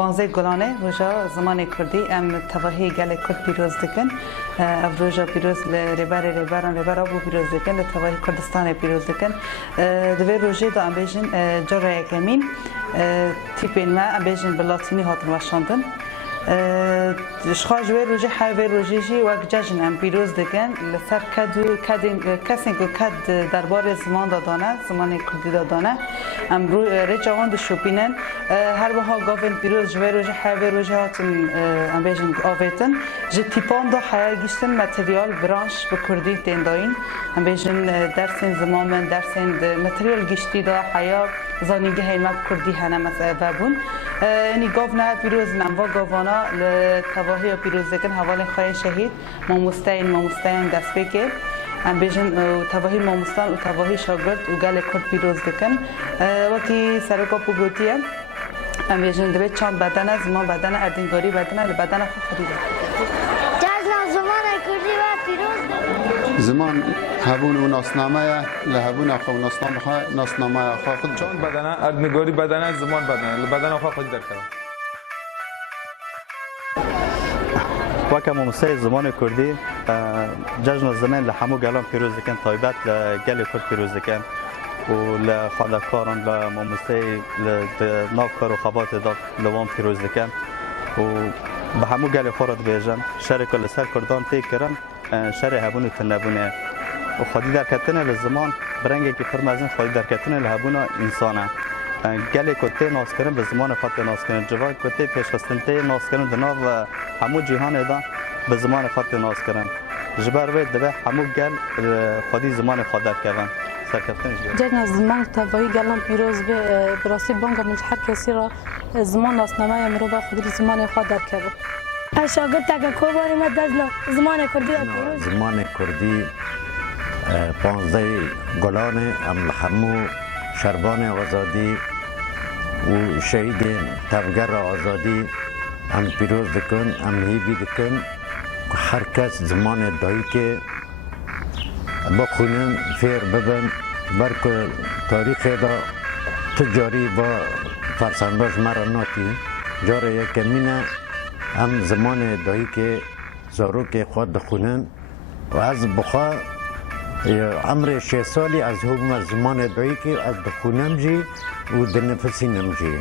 15 گلانه روژا زمان کردی ام تواهی گل کرد پیروز دکن روژا پیروز ربر آبو پیروز دکن تواهی کردستان پیروز دکن دوی روژه دا ام بیشن جرا یکمین تیپین ما ام بیشن بلاتینی هاتن واشاندن شخاج و روزی حیوی روزی وقت جشن ام پیروز دکن لسر کسی که کد درباره زمان دادانه زمان کردی دادانه ام رو رجوان دشوپینن هر بها گاون پیروز جوی روزی حیوی روزی هاتن ام بیشن آویتن جتیپان دا حیا گیشتن متریال برانش به کردی تنداین ام بیشن درسین زمان درسین متریال گیشتی دا حیا زانیگه هیمت کردی هنه مثلا بابون یعنی گاونا پیروز نموا گاوانا لتواهی پیروز دکن حوالین خواهی شهید ماموستین دست بکر ام بیشن تواهی ماموستان و تواهی شاگرد و گل کرد پیروز دکن وقتی سرکا پوگوتیه ام بیشن دوید چند بدن از ما بدن اردنگاری بدن لبدن خود خریده جزنا زمان کردی و پیروز دکن زمان هبون و ناسنامه لهبون اخو ناسنامه اخو خود چند بدنه اردنگاری بدنه زمان بدنه لبدن اخو خود در کردم وکم موسیقی زمان کردی جشن زمان لحمو گلان پیروز دکن تایبت لگل کرد پیروز دکن و لخاندکاران لموسیقی لنافکار و خبات دا لوان پیروز دکن و به همو گل خورد بیجن شهر کل سر کردان تی کرن شهر هبون و تنبونه و خودی در کتنه لزمان برنگی که فرمازن خودی در کتنه لهبونه انسانه گل کته ناس کردن به زمان خاط ناس کردن جوان کته پیشخستنته ناس کردن دنیا و همو جهان دا به زمان خاط ناس کردن جبر وید دبه همو گل خودی زمان خاط در کردن سرکفتن جشن زمان تواهی گلان پیروز به براستی بانک من هر کسی را زمان ناسنامه امرو با خودی زمان خاط در کردن شاگرد تک کوبانی ما دزنا زمان کردی پیروز زمان کردی 15 گلانه ام همو شربان آزادی و شهید تفگر آزادی ام پیروز دکن ام هیبی دکن هر کس زمان دایی که بخونن فیر ببن برک تاریخ دا تجاری با فرسنداش مرناتی جاره یکمینه ام زمان دایی که زارو که خود دخونن و از بخوا عمر 6 سالی از هم زمان دایی که از دخونم جی و دنفسی نمجی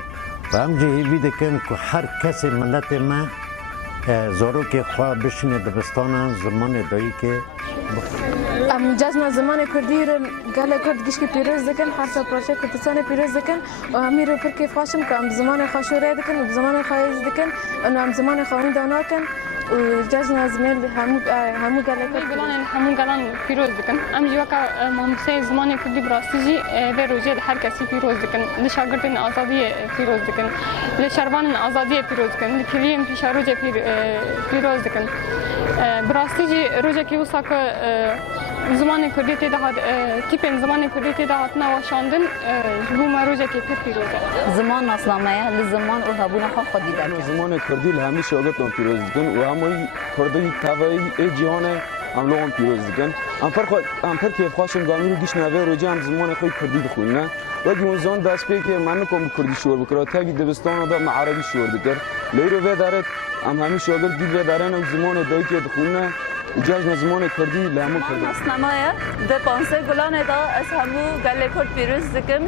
و هم جی بیده کن که هر کس ملت ما زارو که خواه بشینه دبستان زمان دایی که ام جشن زمان کردی رو گل کرد گیش که پیروز دکن هر سال پروژه کردستان پیروز دکن و همی رو پر کیف خواشم که ام زمان خواشوره دکن و زمان خواهیز دکن و ام زمان خواهی دانا کن و جشن زمان همو گل کرد همون گلان پیروز دکن ام جوا که ماموسه زمان کردی براستیجی به روزه هر کسی پیروز دکن لشاگردن آزادی پیروز دکن لشربان آزادی پیروز دکن لکلیم پیش روزه پیروز دکن براستیجی روزه که وسا که زمان کردی تیده هات تیپین زمان کردی تیده هات نواشاندن بوم روزه که پیروزه زمان ناسنامه لزمان و هبون خودی در زمان کردی لهمی شاگرد هم پیروز دکن و همه کردی تواهی جهان هم لوان پیروز دکن هم پر که خواشم گامی رو گیش نوه روزه هم زمان خوی کردی بخونه وقتی موزان دست پی که من نکم کردی شور بکره تاگی دبستان دا عربی شور بکر لیرو و دارد هم همه شاگرد دید و دارن و زمان دایی که بخونه جشن زمان کردی لامو کردی ناسنامه ده 15 گلانه دا از همو گله کرد پیروز دکم